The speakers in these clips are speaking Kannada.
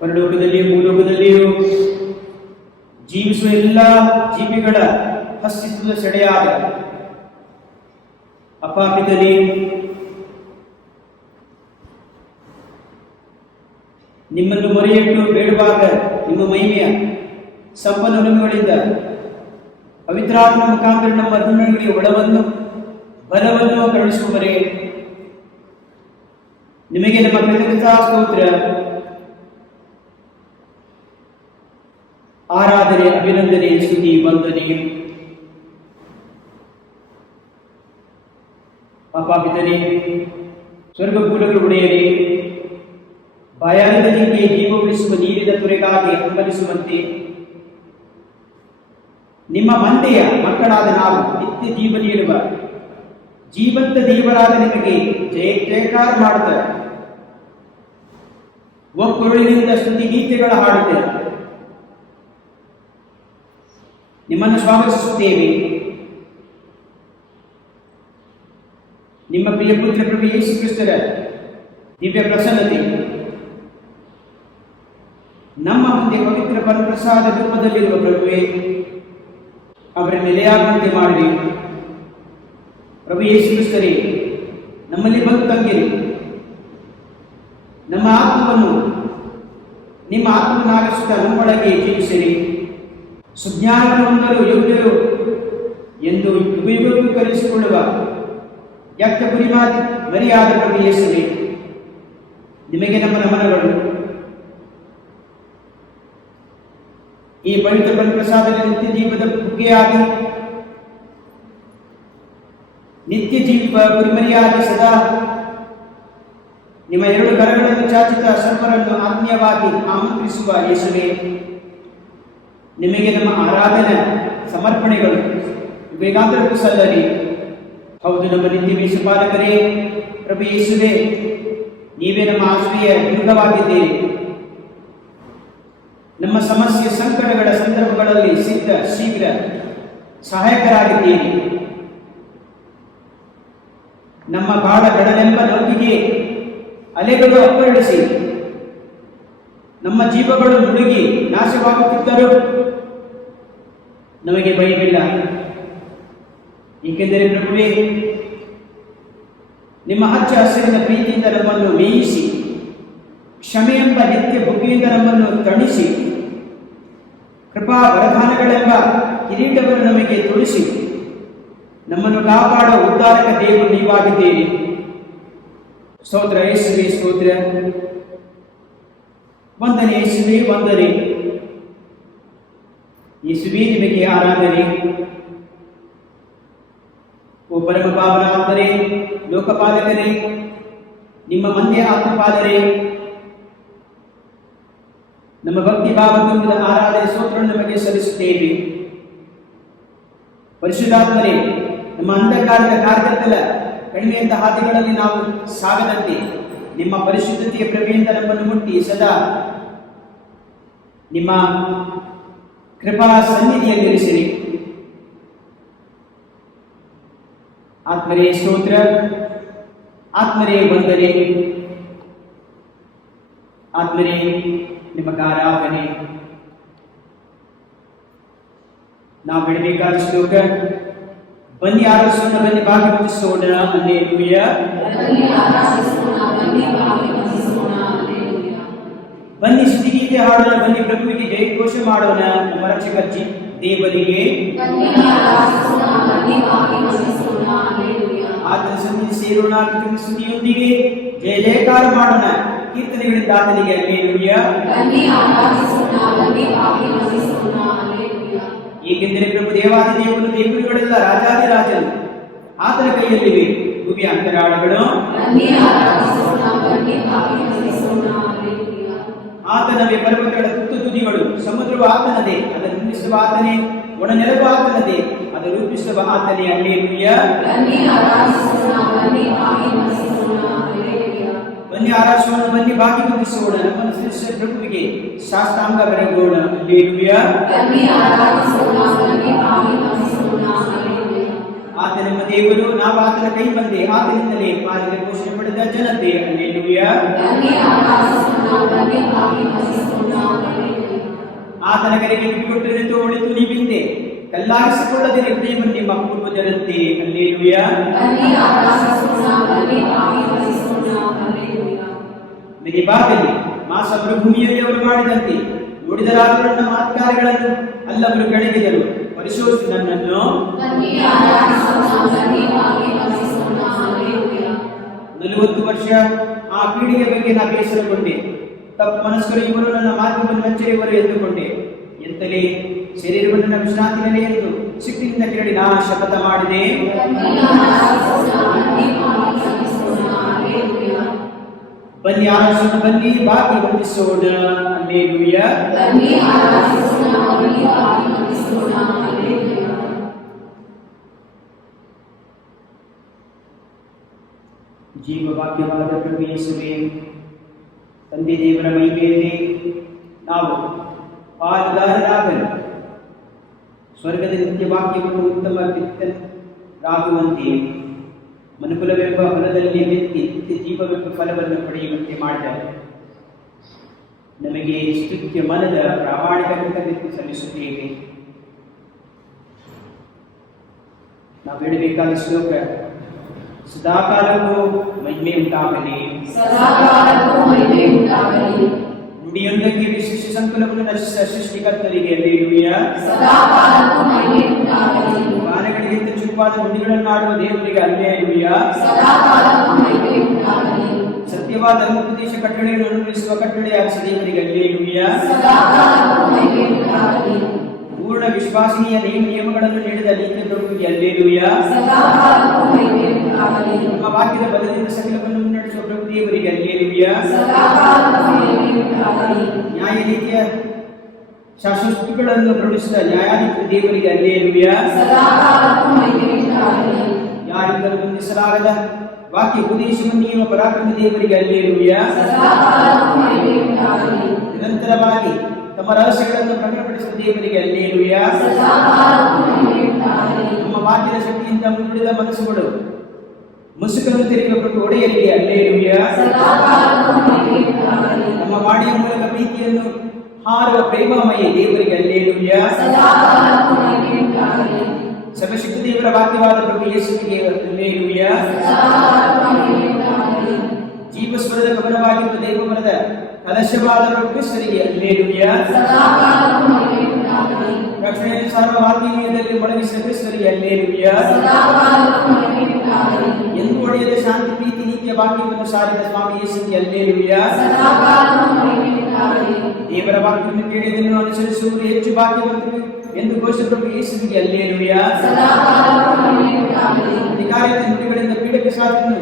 ಪರಲೋಕದಲ್ಲಿಯೂ ಭೂಲೋಕದಲ್ಲಿಯೂ ಜೀವಿಸುವ ಎಲ್ಲ ಜೀವಿಗಳ ಅಸ್ತಿತ್ವದ ಸೆಡೆಯಾದ ಅಪಾಪಿತನೇ, ನಿಮ್ಮನ್ನು ಮೊರೆಯಿಟ್ಟು ಬೇಡುವಾಗ ನಿಮ್ಮ ಮಹಿಮೆಯ ಸಂಪನ್ನ ಒಳಗಳಿಂದ ಪವಿತ್ರಾತ್ಮ ಮುಖಾಂತರ ನಮ್ಮ ಹೃದಯಗಳಿಗೆ ಒಳವನ್ನು ಬಲವನ್ನು ಕರುಣಿಸುವರೇ, ನಿಮಗೆ ನಮ್ಮ ಕೃತಜ್ಞತಾ ಸ್ತೋತ್ರ, ಆರಾಧನೆ, ಅಭಿನಂದನೆ, ಸ್ತುತಿ, ವಂದನೆ. ಪಾಪಿತನೇ, ಸ್ವರ್ಗಭೂಲಗಳು ಒಡೆಯರೇ, ಬಾಯಾರಿದ ನಿಮಗೆ ಜೀವ ಉಳಿಸುವ ನೀರಿದ ತೊರೆಗಾಗಿ ಹಂಬಲಿಸುವಂತೆ ನಿಮ್ಮ ಮಂದೆಯ ಮಕ್ಕಳಾದ ನಾವು ನಿತ್ಯ ಜೀವ ನೀಡುವ ಜೀವಂತ ದೇವರಾದ ನಿಮಗೆ ಜಯ ಜಯಕಾರ ಮಾಡುತ್ತಾರೆ, ಒಕ್ಕುರುಳಿನಿಂದ ಸ್ತುತಿ ಗೀತೆಗಳ ಹಾಡುತ್ತೇವೆ. ನಿಮ್ಮನ್ನು ಸ್ವಾಗತಿಸುತ್ತೇವೆ. ನಿಮ್ಮ ಪ್ರಿಯ ಪುತ್ರ ಪ್ರಭು ಯೇಸು ಕ್ರಿಸ್ತರ ದಿವ್ಯ ಪ್ರಸನ್ನತೆ ನಮ್ಮ ಮುಂದೆ ಪವಿತ್ರ ಪರಪ್ರಸಾದ ರೂಪದಲ್ಲಿರುವ ಪ್ರಭುವೇ, ಅವರ ನೆಲೆಯಾಗುವಂತೆ ಮಾಡಿರಿ. ಪ್ರಭು ಯೇಸು ಕ್ರಿಸ್ತರೇ, ನಮ್ಮಲ್ಲಿ ಬಂದು ತಂಗಿರಿ. ನಮ್ಮ ಆತ್ಮವನ್ನು ನಿಮ್ಮ ಆತ್ಮನಾಗಿಸುತ್ತಾ ನಮ್ಮೊಳಗೆ ಜೀವಿಸಿರಿ. ಸುಜ್ಞಾನವನ್ನು ಹೊಂದಲು ಯೋಗ್ಯರು ಎಂದು ಯುಗಯುಗಕ್ಕೂ ಕರೆಸಿಕೊಳ್ಳುವ ಯಾಕ್ತ ಮರಿಯಾದ ಪ್ರಭು ಯೇಸುವೇ, ನಿಮಗೆ ನಮ್ಮ ನಮನಗಳು. ಈ ಪವಿತ್ರ ಬಲಿಪ್ರಸಾದದ ನಿತ್ಯ ಜೀವದ ಬುಗ್ಗೆಯಾಗಿ, ನಿತ್ಯ ಜೀವ ಕುರಿಮರಿಯಾಗಿ ಸದಾ ನಿಮ್ಮ ಎರಡು ಕರಗಳನ್ನು ಚಾಚಿತ ಸರ್ವರನ್ನು ಆತ್ಮೀಯವಾಗಿ ಆಮಂತ್ರಿಸುವ ಯೇಸುವೇ, ನಿಮಗೆ ನಮ್ಮ ಆರಾಧನೆ ಸಮರ್ಪಣೆಗಳು ವೇಗಾಂತರಕ್ಕೂ ಸಲ್ಲಲಿ. ಹೌದು, ನಮ್ಮ ನಿತ್ಯ ಮೇಷಪಾಲಕರೇ ಪ್ರಭು ಯೇಸುವೇ, ನೀವೇ ನಮ್ಮ ಆಶ್ರಯ ದುರ್ಗವಾಗಿದ್ದೀರಿ. ನಮ್ಮ ಸಮಸ್ಯೆ ಸಂಕಟಗಳ ಸಂದರ್ಭಗಳಲ್ಲಿ ಶೀಘ್ರ ಸಹಾಯಕರಾಗಿದ್ದೀರಿ. ನಮ್ಮ ಬಾಳ ಗಡನೆಂಬ ನೌಕಿಗೆ ಅಲೆಗಳು ಅಪ್ಪಳಿಸಿ ನಮ್ಮ ಜೀವಗಳು ಮುಳುಗಿ ನಾಶವಾಗುತ್ತಿದ್ದರೂ ನಮಗೆ ಭಯವಿಲ್ಲ. ಏಕೆಂದರೆ ಪ್ರಭುವೇ, ನಿಮ್ಮ ಹಚ್ಚ ಹಸಿರಿನ ಪ್ರೀತಿಯಿಂದ ನಮ್ಮನ್ನು ಮೇಯಿಸಿ, ಕ್ಷಮೆ ಎಂಬ ನಿತ್ಯ ಬುಗ್ಗೆಯಿಂದ ನಮ್ಮನ್ನು ತಣಿಸಿ, ಕೃಪಾ ವರದಾನಗಳೆಂಬ ಕಿರೀಟವನ್ನು ನಮಗೆ ತೊಡಿಸಿ, ನಮ್ಮನ್ನು ಕಾಪಾಡುವ ಉದ್ಧಾರಕ ದೇವರು ನೀವಾಗಿದ್ದೀರಿ. ಸ್ತೋತ್ರ ಯೇಸುವೇ, ಸ್ತೋತ್ರ. ವಂದನೆ ಯೇಸುವೇ, ವಂದನೆ ಯೇಸುವೇ, ನಿಮಗೆ ಆರಾಧನೆ. ಓ ಪರಮ ಪಾವನಾತ್ಮರೇ, ಲೋಕಪಾಲಕರೇ, ನಿಮ್ಮ ಮಂದಿಯ ಆತ್ಮಪಾಲರೇ, ನಮ್ಮ ಭಕ್ತಿ ಭಾವ ತುಂಬಿದ ಆರಾಧನೆ ಸ್ತೋತ್ರವನ್ನು ನಮಗೆ ಸಲ್ಲಿಸುತ್ತೇವೆ. ಪರಿಶುದ್ಧಾತ್ಮರೇ, ನಮ್ಮ ಅಂಧಕಾರದ ಕಾರ್ಯಗಳ ಕಡಿಮೆಯಂತ ಹಾದಿಗಳಲ್ಲಿ ನಾವು ಸಾಗದಂತೆ ನಿಮ್ಮ ಪರಿಶುದ್ಧತೆಯ ಪ್ರಭೆಯಿಂದ ನಮ್ಮನ್ನು ಮುಟ್ಟಿ ಸದಾ ನಿಮ್ಮ ಕೃಪಾ ಸನ್ನಿಧಿಯಲ್ಲಿರಿಸಿರಿ. ಆತ್ಮರೇ ಸ್ತೋತ್ರ, ಆತ್ಮರೇ ವಂದನೆ, ಆತ್ಮರೇ ನಿಮಗೆ ಆರಾಧನೆ. ನಾವು ಬಿಡಬೇಕಾದ ಶ್ಲೋಕ, ಬನ್ನಿ ಆರಾಧಿಸೋಣ, ಬನ್ನಿ ಭಾಗವಹಿಸೋಣ. ಹಲ್ಲೆಲೂಯ. ಬನ್ನಿ ಸ್ತುತಿಗೀತೆ ಹಾಡೋಣ, ಬನ್ನಿ ಪ್ರಭುವಿಗೆ ಜಯಘೋಷ ಮಾಡೋಣ. ನಮ್ಮ ರಕ್ಷಕ ದೇವರಿಗೆ ಆತನ ಸನ್ನಿಧಿ ಸೇರೋಣ. ಸ್ತುತಿಯೊಂದಿಗೆ ಜಯ ಜಯಕಾರ ಮಾಡೋಣ, ಕೀರ್ತನೆಗಳಿಂದ ಆತನಿಗೆ ಹಲ್ಲೆಲೂಯ. ಏಕೆಂದರೆ ಪ್ರಭು ದೇವಾದಿ ದೇವರು, ದೇವರುಗಳೆಲ್ಲ ರಾಜಾದಿರಾಜನು ಆತನ ಕೈಯಲ್ಲಿವೆ. ಭೂಮಿಯ ಅಂತರಾಳಗಳು ಆತನವೇ, ಪರ್ವತಗಳ ತುದಿಗಳು ಸಮುದ್ರವು ಆತನದೇ, ಅದನ್ನು ನಿರ್ಮಿಸುವ ಆತನೇ, ಒಣ ನೆಲವು ಆತನದೇ, ಅದನ್ನು ರೂಪಿಸುವ ಆತನೇ. ಹಲ್ಲೆಲೂಯ. ಬನ್ನಿ ಆರಾಧಿಸೋಣ, ಬನ್ನಿ ಬಾಗಿ ಮುಗಿಸೋಣ, ನಮ್ಮನ್ನು ಸೃಷ್ಟಿಸಿದ ಪ್ರಭುವಿಗೆ ಶಾಸ್ತ್ರಾಂಗ ಬೆರಗೋಣ. ಹಲ್ಲೆಲೂಯ. ಆತ ನಮ್ಮ ದೇವರು, ನಾವು ಆತನ ಕೈ ಬಂದೆ, ಆತನಿಂದಲೇ ಪಾಲಿನ ಪೋಷಣೆ ಪಡೆದ ಜನತೆ. ಹಲ್ಲೆಲೂಯ. ಆತನ ಕರೆಗೆ ಬಿಟ್ಟುಕೊಟ್ಟರೆ ತೋಳಿತು ನೀವಿಂದೆ, ಕಲ್ಲಾಗಿಸಿಕೊಳ್ಳದಿರಿ ಪ್ರೇಮನ್ನು ನಿಮ್ಮ ಪೂರ್ವಜರಂತೆ. ಹಲ್ಲೆಲೂಯ. ಮೆದಿಬಾದಲ್ಲಿ ಮಾಸಭೂಮಿಯಲ್ಲಿ ಅವರು ಮಾಡಿದಂತೆ ನೋಡಿದರಾದರೂ ನಮ್ಮ ಆತ್ಕಾರ್ಯಗಳನ್ನು ಅಲ್ಲವರು ಕೆಳಗಿದರು. ಪರಿಶೋಧಿಸಿ ನನ್ನನ್ನು 40 ವರ್ಷ ಆ ಪೀಳಿಗೆ ಬಗ್ಗೆ ನಾ ಬೇಸರಗೊಂಡೆ. ತಪ್ಪು ಮನಸ್ಕರು ಇವರು ನನ್ನ ಮಾತುಗಳನ್ನು ಮೆಚ್ಚರಿವರು ಎಂದುಕೊಂಡೆ. ಎಂತಲೇ ಶರೀರವನ್ನು ನನ್ನ ವಿಶ್ರಾಂತಿನಲ್ಲಿ ಎಂದು ಸಿಟ್ಟಿನಿಂದ ಕೆರಳಿ ನಾ ಶಪಥ ಮಾಡಿದೆ. ಬನ್ನಿ ಆರಾಧಿಸೋಣ, ಬನ್ನಿ ಬಾಗಿ ವಂದಿಸೋಣ. ಹಲ್ಲೆಲೂಯ. ಜೀವವಾಕ್ಯವಾದ ಪ್ರಭು ಯೇಸುವೇ, ತಂದೆ ದೇವರ ಮಹಿಮೆಯಲ್ಲಿ ನಾವು ಪಾಲುದಾರರಾಗಲು ಸ್ವರ್ಗದ ನಿತ್ಯ ವಾಕ್ಯವನ್ನು ಉತ್ತಮ ಬಿತ್ತರಾಗುವಂತೆ, ಮನುಕುಲವೆಂಬ ಹೊಲದಲ್ಲಿ ಬಿತ್ತಿ ನಿತ್ಯ ಜೀವವೆಂಬ ಫಲವನ್ನು ಪಡೆಯುವಂತೆ ಮಾಡಿದ್ದಾರೆ. ನಮಗೆ ಸ್ತುತ್ಯ ಮನದ ಪ್ರಾಮಾಣಿಕ ಕೃತಜ್ಞತೆ ಸಲ್ಲಿಸುತ್ತೇವೆ. ನಾವು ಬೇಡಬೇಕಾದ ಶ್ಲೋಕ ಸದಾಕಾಲಕ್ಕೂ ಮಹಿಮೆ ಉಂಟಾಗಲಿ, ಸದಾಕಾಲಕ್ಕೂ ಮಹಿಮೆ ಉಂಟಾಗಲಿ. ನುಡಿಯೊಂದಕ್ಕೆ ವಿಶೇಷ ಸಂಕುಲವನ್ನು ರಚಿಸಿದ ಸೃಷ್ಟಿಕರ್ತರಿಗೆ ಹಲ್ಲೆಲೂಯ. ಸದಾಕಾಲಕ್ಕೂ ಮಹಿಮೆ ಉಂಟಾಗಲಿ. ಗಾನಗಳಿಗಿಂತ ಚುರುಕಾದ ನುಡಿಗಳನ್ನಾಡುವ ದೇವರಿಗೆ ಹಲ್ಲೆಲೂಯ. ಸದಾಕಾಲಕ್ಕೂ ಮಹಿಮೆ ಉಂಟಾಗಲಿ. ಸತ್ಯವಾದ ಧರ್ಮೋಪದೇಶ ಕಟ್ಟಳೆಯನ್ನು ಅನುಸರಿಸುವ ಕಟ್ಟಳೆಯಾಗಿಸ ದೇವರಿಗೆ ಹಲ್ಲೆಲೂಯ. ಸದಾಕಾಲಕ್ಕೂ ಮಹಿಮೆ ಉಂಟಾಗಲಿ. ಪೂರ್ಣ ವಿಶ್ವಾಸನೀಯ ನಿಯಮಗಳನ್ನು ನೀಡಿದ ನೀತಿ ಪ್ರಭುವಿಗೆ ಹಲ್ಲೆಲೂಯ. ಸದಾಕಾಲಕ್ಕೂ ಮಹಿಮೆ ಉಂಟಾಗಲಿ. ನಮ್ಮ ವಾಕ್ಯದ ಬಲದಿಂದ ಸಕಲವನ್ನು ಮುನ್ನಡೆಸುವ ಪ್ರಭು ದೇವರಿಗೆ ಹಲ್ಲೆಲೂಯ. ಸದಾಕಾಲಕ್ಕೂ ಮಹಿಮೆ ಉಂಟಾಗಲಿ. ನ್ಯಾಯ ನೀತಿಯ ಶಾಸನಗಳನ್ನು ಪ್ರಕಟಿಸಿದ ನ್ಯಾಯಾಧಿಪತಿ ದೇವರಿಗೆ ಹಲ್ಲೆಲೂಯ. ಸದಾಕಾಲಕ್ಕೂ ಮಹಿಮೆ ಉಂಟಾಗಲಿ. ಯಾರಿಂದಲೂ ಬಂಧಿಸಲಾಗದ ವಾಕ್ಯ ಉಪದೇಶವನ್ನು ನೀಡುವ ಪರಾಕ್ರಮ ದೇವರಿಗೆ ಹಲ್ಲೆಲೂಯ. ಸದಾಕಾಲಕ್ಕೂ ಮಹಿಮೆ ಉಂಟಾಗಲಿ. ನಿರಂತರವಾಗಿ ತಮ್ಮ ರಹಸ್ಯಗಳನ್ನು ಪ್ರಕಟಪಡಿಸಿದ ದೇವರಿಗೆ ಹಲ್ಲೆಲೂಯ. ಸದಾಕಾಲಕ್ಕೂ ಮಹಿಮೆ ಉಂಟಾಗಲಿ. ನಮ್ಮ ವಾಕ್ಯದ ಶಕ್ತಿಯಿಂದ ಮುನ್ನಡೆದ ಮನಸ್ಸುಗಳು ಮುಸುಕನ್ನು ತಿರುಗಪಟ್ಟು ಒಡೆಯಲಿದೆ ಹಲ್ಲೆಲೂಯ. ಸದಾಕಾಲಕ್ಕೂ ಮಹಿಮೆ ಉಂಟಾಗಲಿ. ನಮ್ಮ ವಾಣಿಯ ಮೂಲಕ ಪ್ರೀತಿಯನ್ನು ಹಾರುವ ಪ್ರೇಮಮಯ ದೇವರಿಗೆ ಹಲ್ಲೆಲೂಯ. ಸದಾಕಾಲಕ್ಕೂ ಮಹಿಮೆ ಉಂಟಾಗಲಿ. ಸರ್ವಶಕ್ತ ದೇವರ ವಾಕ್ಯವಾದ ಪ್ರಭು ಯೇಸುವಿಗೆ ಹಲ್ಲೆಲೂಯ. ಸದಾಕಾಲಕ್ಕೂ ಮಹಿಮೆ ಉಂಟಾಗಲಿ. ಜೀವಸ್ವರದ ಗಮನವಾಗಿರುವ ದೇವವರದ ಕಲಶವಾದ ಪ್ರಭು ಕ್ರಿಸ್ತರಿಗೆ ಹಲ್ಲೆಲೂಯ. ಸದಾಕಾಲಕ್ಕೂ ಮಹಿಮೆ ಉಂಟಾಗಲಿ. ರಕ್ಷಣೆಯ ವಾಕ್ಯದಲ್ಲಿ ಮೊಳಗಿಸಿದ ಕ್ರಿಸ್ತರಿಗೆ ಹಲ್ಲೆಲೂಯ. ಸದಾಕಾಲಕ್ಕೂ ಮಹಿಮೆ ಉಂಟಾಗಲಿ. ಎಂದು ಒಡೆಯದ ಶಾಂತಿ ಪ್ರೀತಿ ನೀತಿಯ ವಾಕ್ಯವನ್ನು ಸಾರಿದ ಸ್ವಾಮಿ ಯೇಸುವಿಗೆ ಹಲ್ಲೆಲೂಯ. ಸದಾಕಾಲಕ್ಕೂ ಮಹಿಮೆ ಉಂಟಾಗಲಿ. ದೇವರ ವಾಕ್ಯವನ್ನು ಕೇಳಿದನ್ನು ಅನುಸರಿಸುವುದು ಹೆಚ್ಚು ಭಾಗ್ಯವಂತರು ಎಂದು ಘೋಷಿಸಿದ ಪ್ರಭು ಯೇಸುವಿಗೆ ಹಲ್ಲೆಲೂಯ. ಸದಾಕಾಲಕ್ಕೂ ಮಹಿಮೆ ಉಂಟಾಗಲಿ. ಅಧಿಕಾರದ ನುಡಿಗಳಿಂದ ಪೀಡಕ ಸಾಧನ್ನು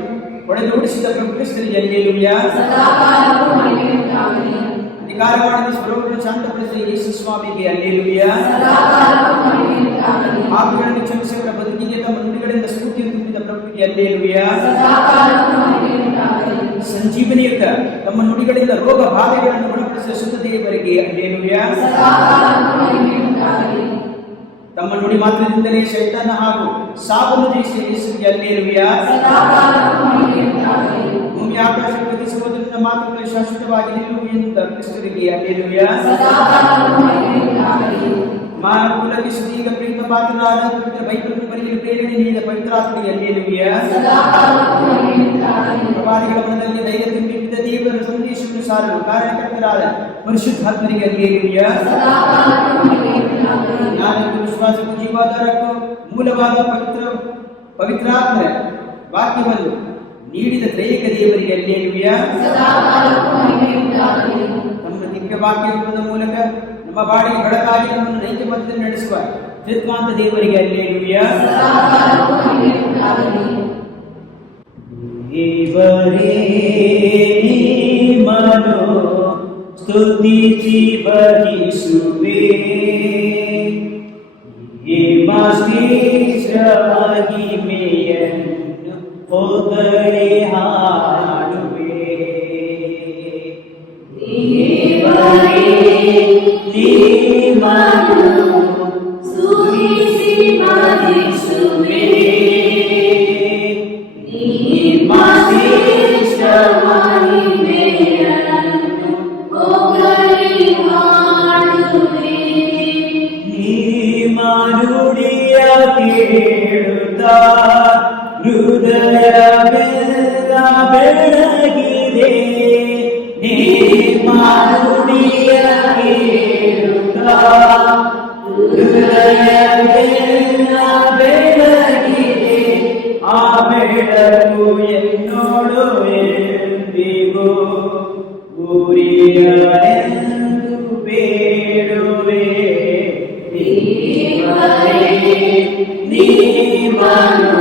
ಹೊಡೆದೋಡಿಸಿದ ಪ್ರಭು ಕ್ರಿಸ್ತರಿಗೆ ಹಲ್ಲೆಲೂಯ. ಸದಾಕಾಲಕ್ಕೂ ಮಹಿಮೆ ಉಂಟಾಗಲಿ. ಅಧಿಕಾರವಾದ ಸ್ವರೂಪವನ್ನು ಶಾಂತಪಡಿಸಿದ ಯೇಸು ಸ್ವಾಮಿಗೆ ಹಲ್ಲೆಲೂಯ. ಸದಾಕಾಲಕ್ಕೂ ಮಹಿಮೆ ಉಂಟಾಗಲಿ. ಪಾಪಗಳನ್ನು ಕ್ಷಮಿಸಿದ ಬದುಕಿಗೆ ತಮ್ಮ ನುಡಿಗಳಿಂದ ಸ್ಫೂರ್ತಿಯನ್ನು ತುಂಬಿದ ಪ್ರಭುವಿಗೆ ಹಲ್ಲೆಲೂಯ. ಸದಾಕಾಲಕ್ಕೂ ಮಹಿಮೆ ಉಂಟಾಗಲಿ. ಸಂಜೀವನಿಯುತ ತಮ್ಮ ನುಡಿಗಳಿಂದ ರೋಗ ಬಾಧೆಗಳನ್ನು ಗುಣಪಡಿಸಿದ ಶುದ್ಧ ದೇವರಿಗೆ ಹಲ್ಲೆಲೂಯ. ಸದಾಕಾಲಕ್ಕೂ ಮಹಿಮೆ ಉಂಟಾಗಲಿ. ತಮ್ಮ ನುಡಿ ಮಾತ್ರದಿಂದಲೇ ಶೈತಾನ ಹಾಗೂ ಸಾವನ್ನು ಜಯಿಸಿದ ಯೇಸುವಿಗೆ ಹಲ್ಲೆಲೂಯ. ಸದಾಕಾಲಕ್ಕೂ ಮಹಿಮೆ ಉಂಟಾಗಲಿ. ಭೂಮಿ ಆಕಾಶ ಗತಿಸುವುದರಿಂದ ಮಾತುಗಳು ಶಾಶ್ವತವಾಗಿ ನಿಲ್ಲುವು ಎಂದು ಕ್ರಿಸ್ತರಿಗೆ ಹಲ್ಲೆಲೂಯ. ಸದಾಕಾಲಕ್ಕೂ ಮಹಿಮೆ ಉಂಟಾಗಲಿ. ಮಾನವ ಕುಲಕ್ಕೆ ಸುದೀರ್ಘ ಪ್ರೀತ ಪಾತ್ರರಾದ ಪವಿತ್ರ ಬೈಬಲನ್ನು ಬರೆಯಲು ಪ್ರೇರಣೆ ನೀಡಿದ ಪವಿತ್ರಾತ್ಮರಿಗೆ ಹಲ್ಲೆಲೂಯ. ಸದಾಕಾಲಕ್ಕೂ ಮಹಿಮೆ ಉಂಟಾಗಲಿ. ಪ್ರವಾದಿಗಳ ಮನದಲ್ಲಿ ಧೈರ್ಯ ತುಂಬಿದ್ದ ದೇವರ ಸಂದೇಶವನ್ನು ಸಾರಲು ಕಾರಣಕರ್ತರಾದ ಪರಿಶುದ್ಧಾತ್ಮರಿಗೆ ಹಲ್ಲೆಲೂಯ. ಸದಾಕಾಲಕ್ಕೂ ಮಹಿಮೆ ಉಂಟಾಗಲಿ. ಜ್ಞಾನಕ್ಕೂ ವಿಶ್ವಾಸಕ್ಕೂ ಜೀವಾಧಾರಕ್ಕೂ ಮೂಲವಾದ ಪವಿತ್ರಾತ್ಮರ ವಾಕ್ಯವನ್ನು ನೀಡಿದ ತ್ರೈಕ ದೇವರಿಗೆ ಹಲ್ಲೆಲೂಯ. ಸದಾಕಾಲಕ್ಕೂ ಮಹಿಮೆ ಉಂಟಾಗಲಿ. ನಮ್ಮ ದಿವ್ಯ ವಾಕ್ಯದ ಮೂಲಕ ನಮ್ಮ ಬಾಡಿಗೆ ಬೆಳಕಾಗಿ ನಮ್ಮನ್ನು ನೈಜ ಪಥದಲ್ಲಿ ನಡೆಸುವ ತ್ರಿತ್ವಾಂತ ದೇವರಿಗೆ ಹಲ್ಲೆಲೂಯ. ಸದಾಕಾಲಕ್ಕೂ ಮಹಿಮೆ ಉಂಟಾಗಲಿ. ದೇವರೇ ನಿಮ್ಮನ್ನು ಸ್ತುತಿಸಿ ಬಹಿಸುವೆ, ನಿಮ್ಮ ಶ್ರೇಷ್ಠ ಮಹಿಮೆಯನ್ನು ಹೊಗಳಿ ಹಾಡುವೆ. ದೇವರೇ ನಿಮ್ಮನ್ನು ಸ್ತುತಿಸಿ ಬಹಿಸುವೆ, ನಿಮ್ಮ ಶ್ರೇಷ್ಠ ಮಹಿಮೆಯನ್ನು ಹೊಗಳಿ ಹಾಡುವೆ. ನಿಮ್ಮ ನುಡಿಯ ಕೇಳುತ್ತಾ ಹೃದಯ ಬೆಳಗಿದೆ. ನಿಮ್ಮ ನುಡಿಯ ಕೇಳುತ್ತಾ ಹೃದಯ ಬೆಳಗಿದೆ. ಆ ಬೆಳಕು ಎನ್ನೋಡು ಎಂದಿಗೂ ಉರಿಯಲೆಂದು ಬೇಡುವೆ. ದೇವರೇ ನಿಮ್ಮನ್ನು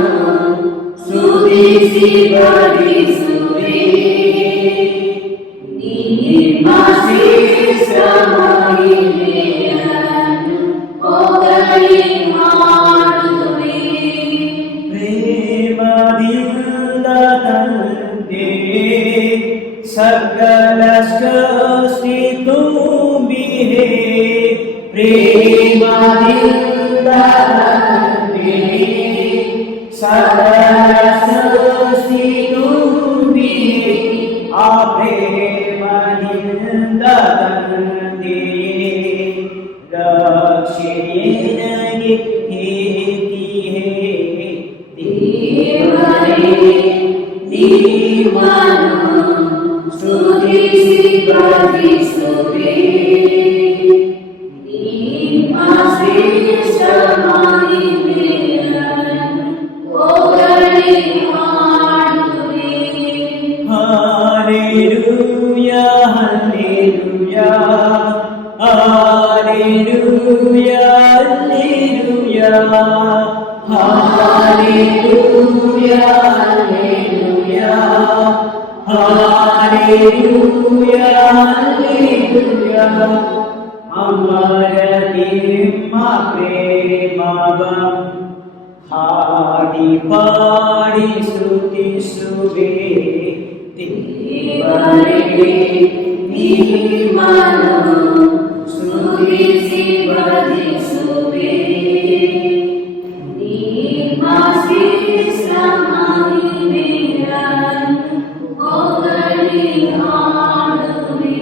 ಸ್ತುತಿಸಿ ಬಹಿಸುವೆ, ನಿಮ್ಮ ಶ್ರೇಷ್ಠ ಮಹಿಮೆಯನ್ನು ಹೊಗಳಿ ಹಾಡುವೆ. ಪ್ರೇಮದಿಂದ ತಂದೆ ಸಕಲ ಸೃಷ್ಟಿ ತುಂಬಿದೆ. ಪ್ರೇಮದಿಂದ ತಂದೆ ಸಕಲ ಸೃಷ್ಟಿ ತುಂಬಿದೆ. ಆ ಪ್ರೇಮದಿಂದ ತಂದೆ ರಕ್ಷೆಯೇ ನನಗೆ ಹೇತಿಯೇ. हालेलुया हालेलुया हालेलुया हालेलुया अमरतिम प्रेमव हाडी पाडी स्तुतिसुवे देवरे ನಿಮ್ಮನ್ನು ಸ್ತುತಿಸಿ ಭಜಿಸುವೆ. ನಿಮ್ಮ ಶ್ರೇಷ್ಠ ಮಹಿಮೆಯನ್ನು ಹೊಗಳಿ ಹಾಡುವೆ.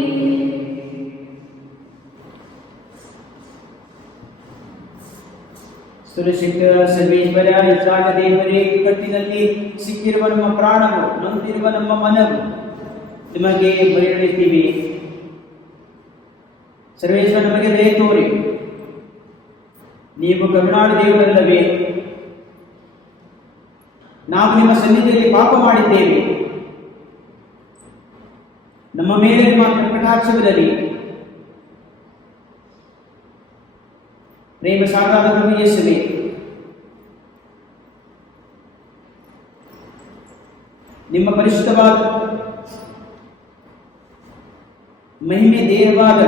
ಸುರಶೇಖರ ಸರ್ವೇಶ್ವರ ಇಸಾಗ ದೇವರೇ, ಕಟ್ಟಿನಲ್ಲಿ ಸಿಕ್ಕಿರುವ ನಮ್ಮ ಪ್ರಾಣವು, ನೊಂದಿರುವ ನಮ್ಮ ಮನವು ನಿಮಗೆ ಬಯಲಿದ್ದೀವಿ. ಸರ್ವೇಶ್ವರ ನಮಗೆ ದಯೆ ತೋರಿ, ನೀವು ಕರುಣಾಳು ದೇವರಲ್ಲವೇ? ನಾವು ನಿಮ್ಮ ಸನ್ನಿಧಿಯಲ್ಲಿ ಪಾಪ ಮಾಡಿದ್ದೇವೆ, ನಮ್ಮ ಮೇಲೆ ನಿಮ್ಮ ಕಟಾಕ್ಷವಿರಲಿ. ಪ್ರೇಮ ಸಾಗಾದ ಪ್ರಭು ಯೇಸುವೇ, ನಿಮ್ಮ ಪರಿಶುದ್ಧವಾದ ಮಹಿಮೆ ದೇಹವಾದ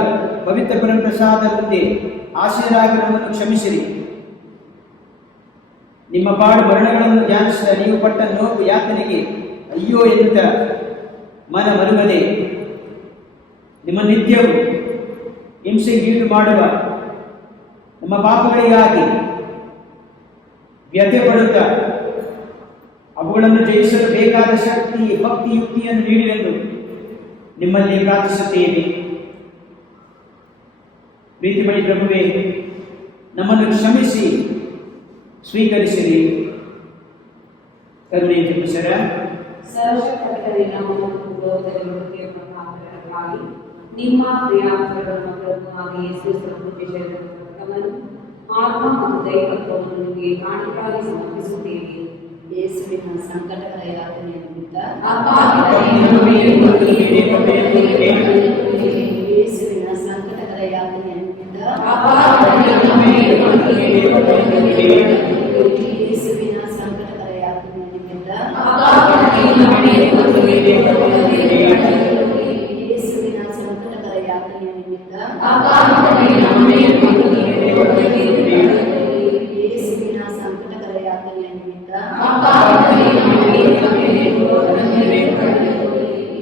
ಪವಿತ್ರ ಪರಪ್ರಸಾದ ಮುಂದೆ ಆಶೀರ್ವಾದ ನಮ್ಮನ್ನು ಕ್ಷಮಿಸಿರಿ. ನಿಮ್ಮ ಪಾಡು ಮರಣಗಳನ್ನು ಧ್ಯಾನಿಸಿದ ನೀವು ಪಟ್ಟ ನೋವು ಯಾತನೆಗೆ ಅಯ್ಯೋ ಎನ್ನುತ್ತ ಮನ ಮರುಗದೆ ನಿಮ್ಮ ನಿತ್ಯವೂ ಹಿಂಸೆಗೀಡು ಮಾಡುವ ನಮ್ಮ ಪಾಪಗಳಿಗಾಗಿ ವ್ಯಥೆ ಪಡುತ್ತಾ ಅವುಗಳನ್ನು ಜಯಿಸಲು ಬೇಕಾದ ಶಕ್ತಿ, ಭಕ್ತಿ, ಯುಕ್ತಿಯನ್ನು ನೀಡಿರೆಂದು ನಿಮ್ಮಲ್ಲಿ ಪ್ರಾರ್ಥಿಸುತ್ತೇವೆ. ಪ್ರೀತಿಮಣಿ ಪ್ರಭುವೇ, ನಮ್ಮನ್ನು ಕ್ಷಮಿಸಿ ಸ್ವೀಕರಿಸಿರಿ. ಕರುಣೆ ಜಪಿಸರ ಸರ್ವಶಕ್ತರಿನ ನಿಮ್ಮ ಪ್ರಿಯಾಂತರಗಳನ್ನು ಪ್ರಭುವಾಗಿ ಯೇಸು ವಿಷಯವನ್ನು ಆತ್ಮ ಮತ್ತು ದೈವತ್ವವನ್ನು ನಿಮಗೆ ಕಾಣಿಕೆಯಾಗಿ ಸಮರ್ಪಿಸುತ್ತೇವೆ. ಯೇಸುವಿನ ಸಂಕಟಕರ ಯಾತನೆಯ ನಿಮಿತ್ತ ಯೇಸುವಿನ ಸಂಕಟಕರ ಯಾತನೆಯ ನಿಮಿತ್ತ ಯೇಸುವಿನ ಸಂಕಟಕರ ಯಾತನೆಯ ನಿಮಿತ್ತ ಯೇಸುವಿನ ಸಂಕಟಕರ ಯಾತನೆಯ ನಿಮಿತ್ತ ಯೇಸುವಿನ ಸಂಕಟಕರ ಯಾತನೆಯ ನಿಮಿತ್ತ ಯೇಸುವಿನ ಸಂಕಟಕರ ಯಾತನೆಯ ನಿಮಿತ್ತ ಯೇಸುವಿನ ಸಂಕಟಕರ ಯಾತನೆಯ ನಿಮಿತ್ತ ಯೇಸುವಿನ ಸಂಕಟಕರ ಯಾತನೆಯ ನಿಮಿತ್ತ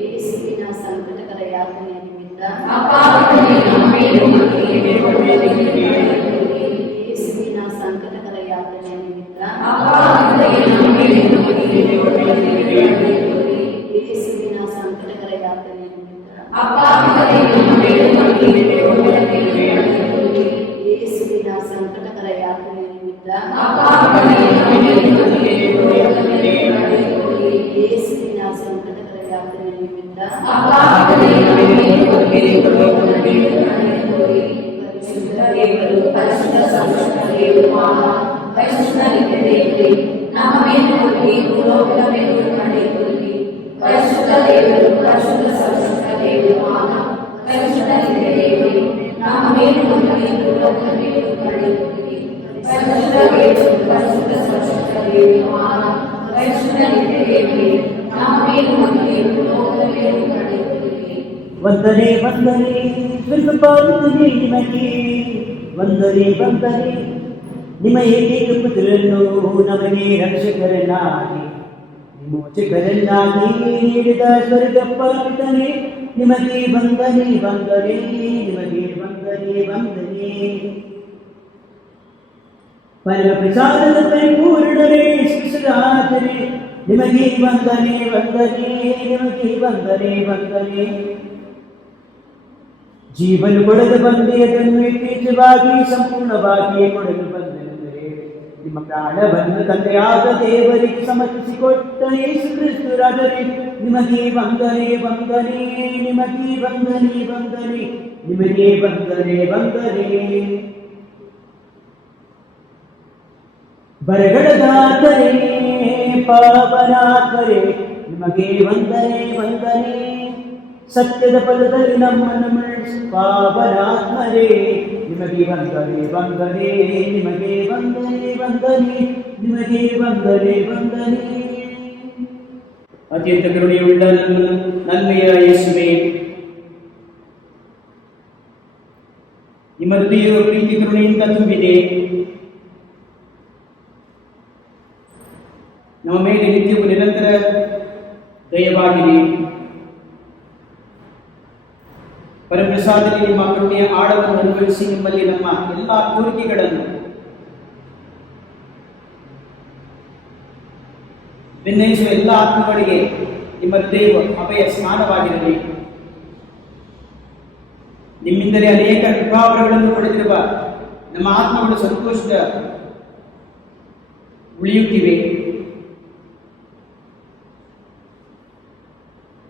ಯೇಸುವಿನ ಸಂಕಟಕರ ಯಾತನೆಯ ನಿಮಿತ್ತ ಯೇಸುವಿನ ಸಂಕಟಕರ ಯಾತನೆಯ ನಿಮಿತ್ತ ಪರಿಶುದ್ಧ ದೇವರು, ಪರಿಶುದ್ಧ ಸಂಸ್ಕೃತ ದೇವರು, ಪರಿಶುದ್ಧ ನಿತ್ಯ ದೇವರೇ, ನಮ್ಮ ಮೇಲೆ ಕೊಡಿ, ಭೂಲೋಕದ ಮೇಲೆ ಕಡೆಗೊಳ್ಳಿ. ಪರಿಶುದ್ಧ ದೇವರು, ಪರಿಶುದ್ಧ ಸಂಸ್ಕೃತ ದೇವರು, ಪರಿಶುದ್ಧ ನಿತ್ಯ ದೇವರೇ, ನಮ್ಮ ಮೇಲೆ ಕೊಡಿ, ಭೂಲೋಕದ ಮೇಲೆ ಕಡೆಗೊಳ್ಳಿ. ಪರಿಶುದ್ಧ ದೇವರು, ಪರಿಶುದ್ಧ ಸಂಸ್ಕೃತ ದೇವರು, ಪರಿಶುದ್ಧ ನಿತ್ಯ ದೇವರೇ, ನಮ್ಮ ಮೇಲೆ ಕೊಡಿ, ಭೂಲೋಕದ ಮೇಲೆ ಕಡೆಗೊಳ್ಳಿ. ವಂದನೆ ವಂದನೆ ಸ್ವರ್ಗಪಾಲನೆ ನಿಮಗೆ, ವಂದನೆ ವಂದನೆ ನಿಮ್ಮ ಏಕೈಕ ಪುತ್ರರನ್ನು ನಮಗೆ ರಕ್ಷಕರನ್ನಾಗಿ ವಿಮೋಚಕರನ್ನಾಗಿ ನೀಡಿದ ಸ್ವರ್ಗಪಾಲನೆ ನಿಮಗೆ ವಂದನೆ ವಂದನೆ, ನಿಮಗೆ ವಂದನೆ ವಂದನೆ. ಪರಮ ಪ್ರಸಾದದ ಪರಿಪೂರ್ಣರೇ ಶ್ರೀಸರಾಜರೇ, ನಿಮಗೆ ವಂದನೆ ವಂದನೆ, ನಿಮಗೆ ವಂದನೆ ವಂದನೆ. ಜೀವನ ಕೊಡಲು ಬಂದೆ, ಅದನ್ನು ಯಥೇಚ್ಛವಾಗಿ ಸಂಪೂರ್ಣವಾಗಿ ಕೊಡಲು ಬಂದೆಂದರೆ ನಿಮ್ಮ ಪ್ರಾಣವನ್ನು ತಂದೆಯಾದ ದೇವರಿಗೆ ಸಮರ್ಪಿಸಿಕೊಟ್ಟ ಯೇಸು ಕ್ರಿಸ್ತು ರಾಜರೇ, ನಿಮಗೆ ವಂದನೆ ವಂದನೆ, ನಿಮಗೆ ವಂದನೆ ವಂದನೆ, ನಿಮಗೆ ವಂದನೆ ವಂದನೆ. ಬರಗಡದಾದರೆ ಪಾವನಾದರೆ ನಿಮಗೆ ವಂದನೆ ವಂದನೆ. ಸತ್ಯದ ಫಲದಲ್ಲಿ ನಮ್ಮನ್ನು ಮರಳಿಸಿ ಪಾವನಾತ್ಮರೇ, ನಿಮಗೆ ವಂದನೆ ವಂದನೆ, ನಿಮಗೆ ವಂದನೆ ವಂದನೆ, ನಿಮಗೆ ವಂದನೆ ವಂದನೆ. ಅತ್ಯಂತ ಕರುಣೆಯುಳ್ಳ ನನ್ಮೆಯ ಯೇಸುವೆ, ನಿಮ್ಮ ಹೃದಯ ಪ್ರೀತಿ ಕರುಣೆಯಿಂದ ತುಂಬಿದೆ. ನಮ್ಮ ಮೇಲೆ ನಿತ್ಯವೂ ನಿರಂತರ ದಯವಾಗಿದೆ. ಪರಪ್ರಸಾದದಲ್ಲಿ ನಿಮ್ಮ ಕರುಣೆಯ ಆಳವನ್ನು ಅನುಭವಿಸಿ ನಿಮ್ಮಲ್ಲಿ ನಮ್ಮ ಎಲ್ಲ ಕೋರಿಕೆಗಳನ್ನು ಬೆನ್ನಯಿಸುವ ಎಲ್ಲ ಆತ್ಮಗಳಿಗೆ ನಿಮ್ಮ ಹೃದಯವು ಅಭಯ ಸ್ನಾನವಾಗಿರಲಿ. ನಿಮ್ಮಿಂದಲೇ ಅನೇಕ ಕೃಪಾವರಗಳನ್ನು ಪಡೆದಿರುವ ನಮ್ಮ ಆತ್ಮಗಳು ಸಂತೋಷದ ಉಳಿಯುತ್ತಿವೆ.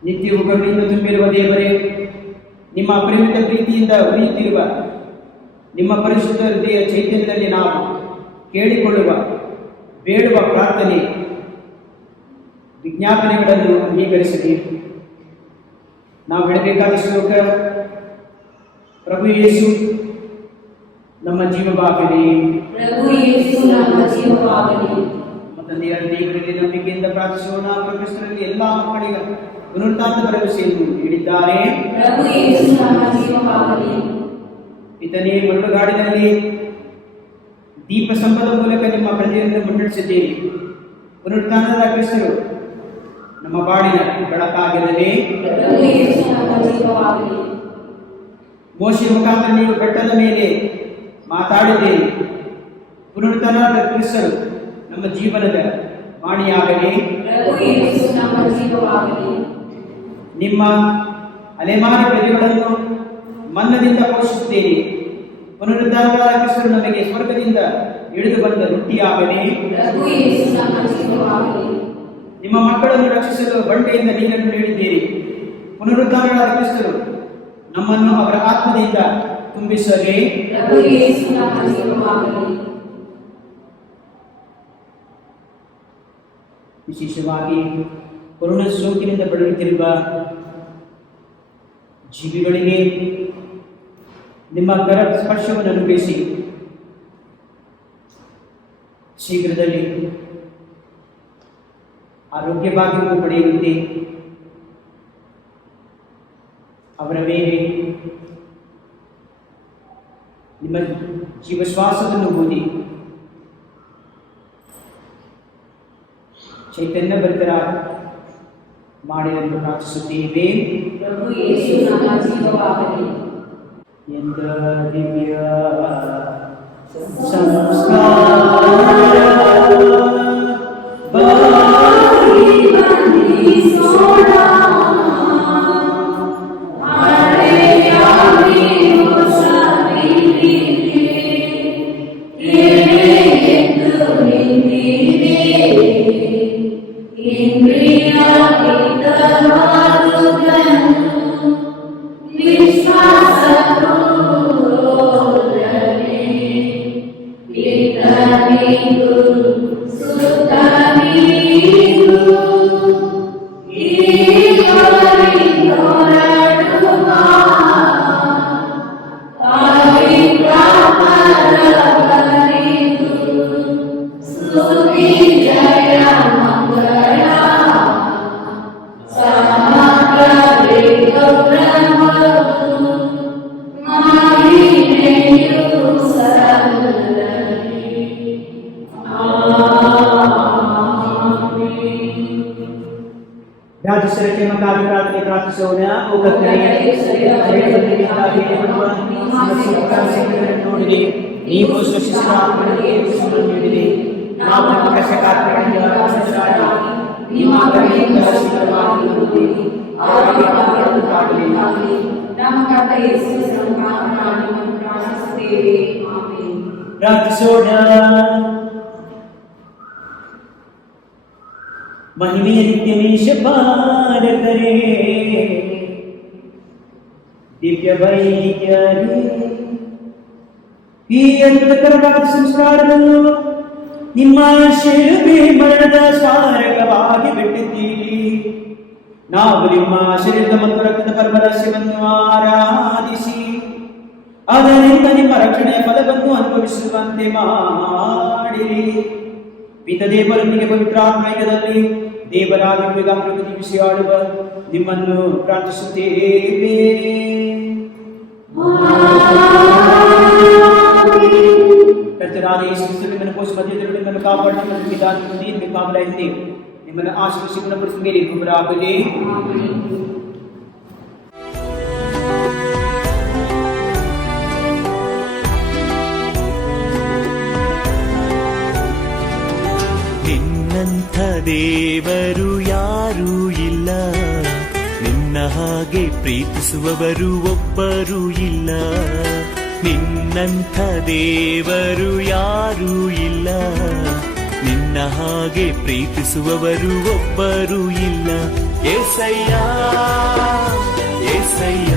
ನಿತ್ಯವೂ ಕರುಣೆಯಿಂದ ತುಂಬಿರುವ ದೇವರೇ, ನಿಮ್ಮ ಅಪರಿಮಿತ ಪ್ರೀತಿಯಿಂದ ಉರಿಯುತ್ತಿರುವ ನಿಮ್ಮ ಪರಿಶುದ್ಧ ಹೃದಯ ಚೈತನ್ಯದಲ್ಲಿ ನಾವು ಕೇಳಿಕೊಳ್ಳುವ ಬೇಡುವ ಪ್ರಾರ್ಥನೆ ವಿಜ್ಞಾಪನೆಗಳನ್ನು ಅಂಗೀಕರಿಸಲಿ. ನಾವು ಹೇಳಬೇಕಾದ ಶ್ಲೋಕ, ಪ್ರಭು ಯೇಸು ನಮ್ಮ ಜೀವವಾಗಲಿ, ಪ್ರಭು ಯೇಸು ನಮ್ಮ ಜೀವವಾಗಲಿ. ನಮ್ಮ ತಂದೆಯ ದೇವರಲ್ಲಿ ನಂಬಿಕೆಯಿಂದ ಪ್ರಾರ್ಥಿಸೋಣ. ಪ್ರಕೃಷ್ಟರಲ್ಲಿ ಎಲ್ಲಾ ಮಕ್ಕಳಿಗ ಪುನರುತ್ಥಾನ ಭರವಸೆಯನ್ನು ನೀಡಿದ್ದಾರೆ. ಪ್ರಭು ಯೇಸು ನಮ್ಮ ಜೀವವಾಗಲಿ. ಇತನೇ ಮರಳುಗಾಡಿನಲ್ಲಿ ದೀಪ ಸ್ತಂಭದ ಮೂಲಕ ನಿಮ್ಮ ಪ್ರಜೆಯನ್ನು ಮುನ್ನಡೆಸಿದ್ದೀರಿ. ಪುನರುತ್ಥಾನದ ಕ್ರಿಸ್ತರು ನಮ್ಮ ಬಾಳಿನ ಬೆಳಕಾಗಿರಲಿ. ಪ್ರಭು ಯೇಸು ನಮ್ಮ ಜೀವವಾಗಲಿ. ಮೋಶೆ ಮುಖಾಂತರ ನೀವು ಬೆಟ್ಟದ ಮೇಲೆ ಮಾತಾಡಿದ್ದೀರಿ. ಪುನರುತ್ಥಾನದ ಕ್ರಿಸ್ತರು ನಮ್ಮ ಜೀವನದ ವಾಣಿಯಾಗಲಿ. ಪ್ರಭು ಯೇಸು ನಮ್ಮ ಜೀವವಾಗಲಿ. ನಿಮ್ಮ ಅಲೆಮಾರಿ ಪ್ರಜೆಗಳನ್ನು ಮನ್ನದಿಂದ ಪೋಷಿಸುತ್ತೀರಿ. ಪುನರುದ್ಧಾರದ ಕ್ರಿಸ್ತರು ನಮಗೆ ಸ್ವರ್ಗದಿಂದ ಇಳಿದು ಬಂದ ರೊಟ್ಟಿಯಾಗಲಿ. ಪ್ರಭು ಯೇಸು ನಮ್ಮ ಜೀವವಾಗಲಿ. ನಿಮ್ಮ ಮಕ್ಕಳನ್ನು ರಕ್ಷಿಸಲು ಬಂಡೆಯಿಂದ ನೀರನ್ನು ನೀಡಿದ್ದೀರಿ. ಪುನರುದ್ಧಾರದ ಕ್ರಿಸ್ತರು ನಮ್ಮನ್ನು ಅವರ ಆತ್ಮದಿಂದ ತುಂಬಿಸಲಿ. ಪ್ರಭು ಯೇಸು ನಮ್ಮ ಜೀವವಾಗಲಿ. ವಿಶೇಷವಾಗಿ ಕೊರೋನಾ ಸೋಂಕಿನಿಂದ ಬಳಲುತ್ತಿರುವ ಜೀವಿಗಳಿಗೆ ನಿಮ್ಮ ಕರ ಸ್ಪರ್ಶವನ್ನು ಅನುಭವಿಸಿ ಶೀಘ್ರದಲ್ಲಿ ಆರೋಗ್ಯ ಭಾಗ್ಯವನ್ನು ಪಡೆಯುವಂತೆ ಅವರ ಮೇಲೆ ನಿಮ್ಮ ಜೀವಶ್ವಾಸವನ್ನು ಓದಿ ಚೈತನ್ಯ ಭರಿತರ ಮಾಡಿರಲು ಪ್ರಾರ್ಥಿಸುತ್ತೇವೆ. ಪ್ರಭು ಯೇಸು ನಮ್ಮ ಜೀವವಾಗಲಿ. ಎಂದ ದಿವ್ಯ ಸಂಸ್ಕಾರ ಪ್ರಾರ್ಥಿಸೋಣ. ನೋಡಿರಿ, ನೀವು ಸೃಷ್ಟಿಸಿದ ನೀಡಿರಿ. ನಾವು ನಮ್ಮ ಕಷ್ಟಕಾರ್ಯಗಳಿಂದ ನಿಮ್ಮ ಕರುಣೆಯಿಂದ ಶೀಘ್ರವಾಗಿ ನಮ್ಮ ಕರ್ತ ಯೇಸು ನಮ್ಮ ಪ್ರಾರ್ಥಿಸುತ್ತೇವೆ. ಆಮೆನ್. ಪ್ರಾರ್ಥಿಸೋಣ. महिमेय नित्यमीश पार करे दिव्य वैद्यरी ಈ ಅದ್ಭುತಕರವಾದ ಸಂಸ್ಕಾರವನ್ನು ನಿಮ್ಮ ಶಿಲುಬೆ ಮರಣದ ಸ್ಮಾರಕವಾಗಿ ಬಿಟ್ಟಿದ್ದೀರಿ. ನಾವು ನಿಮ್ಮ ಶರೀರದ ಮತ್ತು ರಕ್ತದ ಪರಮರಹಸ್ಯವನ್ನು ಆರಾಧಿಸಿ ಅದರಿಂದ ನಿಮ್ಮ ರಕ್ಷಣೆಯ ಫಲವನ್ನು ಅನುಭವಿಸುವಂತೆ ಮಾಡಿ ಮಾಡಿರಿ. ಪಿತ ದೇವರೊಂದಿಗೆ ಪವಿತ್ರಾತ್ಮೈಕ್ಯದಲ್ಲಿ ದೇವರ ವಿವೇಕಾಮೃತ ವಿಷಯಾಡುವ ನಿಮ್ಮನ್ನು ಪ್ರಾರ್ಥಿಸುತ್ತೇವೆ. ಕರ್ತನಾದ ಯೇಸು ಕ್ರಿಸ್ತನು ನಿಮ್ಮನ್ನು ಪೋಷಿಸಿ ಮಧ್ಯದಲ್ಲಿ ನಿಮ್ಮನ್ನು ಕಾಪಾಡಿ ನಿಮ್ಮನ್ನು ಪಿತಾವಿನ ನೀತಿಗೆ ಕಾವಲಾಗಿರಿ. ನಿಮ್ಮನ್ನು ಆಶೀರ್ವದಿಸಿ ಗುಣಪಡಿಸಿ ಮೇಲೆ ಗುರುರಾಗಲಿ. ನಿನ್ನಂಥ ದೇವರು ಯಾರೂ ಇಲ್ಲ, ನಿನ್ನ ಹಾಗೆ ಪ್ರೀತಿಸುವವರು ಒಬ್ಬರೂ ಇಲ್ಲ. ನಿನ್ನಂಥ ದೇವರು ಯಾರೂ ಇಲ್ಲ, ನಿನ್ನ ಹಾಗೆ ಪ್ರೀತಿಸುವವರು ಒಬ್ಬರೂ ಇಲ್ಲ. ಏಸಯ್ಯ ಏಸಯ್ಯ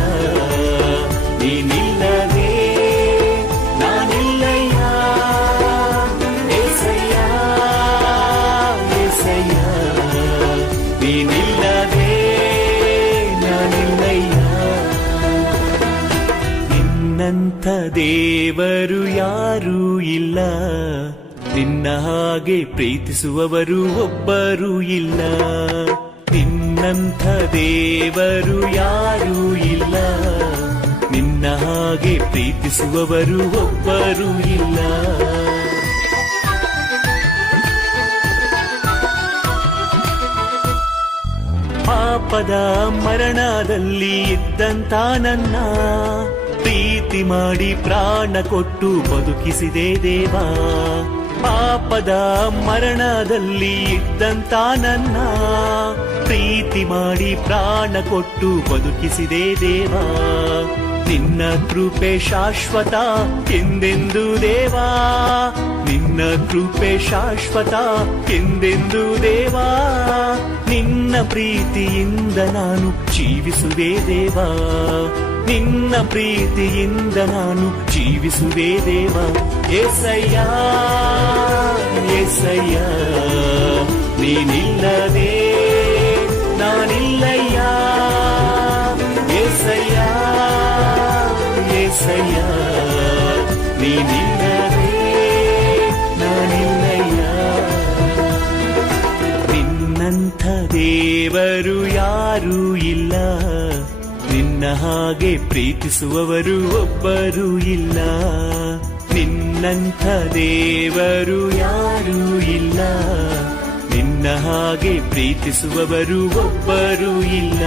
ನೀನಿಲ್ಲದೆ ನಾನಿಲ್ಲಯ್ಯ. ಏಸಯ್ಯ ಏಸಯ್ಯ ನೀನಿಲ್ಲದೆ ನಾನಿಲ್ಲಯ್ಯ. ನಿನ್ನಂಥ ದೇವರು ಯಾರೂ ಇಲ್ಲ, ನಿನ್ನ ಹಾಗೆ ಪ್ರೀತಿಸುವವರು ಒಬ್ಬರೂ ಇಲ್ಲ. ನಿನ್ನಂಥ ದೇವರು ಯಾರೂ ಇಲ್ಲ, ನಿನ್ನ ಹಾಗೆ ಪ್ರೀತಿಸುವವರು ಒಬ್ಬರೂ ಇಲ್ಲ. ಪಾಪದ ಮರಣದಲ್ಲಿ ಇದ್ದಂತ ನನ್ನ ಪ್ರೀತಿ ಮಾಡಿ ಪ್ರಾಣ ಕೊಟ್ಟು ಬದುಕಿಸಿದೆ ದೇವಾ. ಪಾಪದ ಮರಣದಲ್ಲಿ ಇದ್ದಂತ ನನ್ನ ಪ್ರೀತಿ ಮಾಡಿ ಪ್ರಾಣ ಕೊಟ್ಟು ಬದುಕಿಸಿದೆ ದೇವಾ. ನಿನ್ನ ಕೃಪೆ ಶಾಶ್ವತ ಎಂದೆಂದು ದೇವಾ, ನಿನ್ನ ಕೃಪೆ ಶಾಶ್ವತ ಎಂದೆಂದು ದೇವಾ. ನಿನ್ನ ಪ್ರೀತಿಯಿಂದ ನಾನು ಜೀವಿಸುವೆ ದೇವಾ, ನಿನ್ನ ಪ್ರೀತಿಯಿಂದ ನಾನು ಜೀವಿಸುವೆ ದೇವಾ. ಏಸಯ್ಯ ಏಸಯ್ಯ ನೀನಿಲ್ಲದೆ ನಾನಿಲ್ಲಯ್ಯ. ಏಸಯ್ಯ ಏಸಯ್ಯ ನೀನಿಲ್ಲದೆ ನಾನಿಲ್ಲಯ್ಯ. ನಿನ್ನಂಥ ದೇವರು ಯಾರೂ ಇಲ್ಲ, ನಿನ್ನ ಹಾಗೆ ಪ್ರೀತಿಸುವವರು ಒಬ್ಬರೂ ಇಲ್ಲ. ನಿನ್ನಂಥ ದೇವರು ಯಾರೂ ಇಲ್ಲ, ನಿನ್ನ ಹಾಗೆ ಪ್ರೀತಿಸುವವರು ಒಬ್ಬರೂ ಇಲ್ಲ.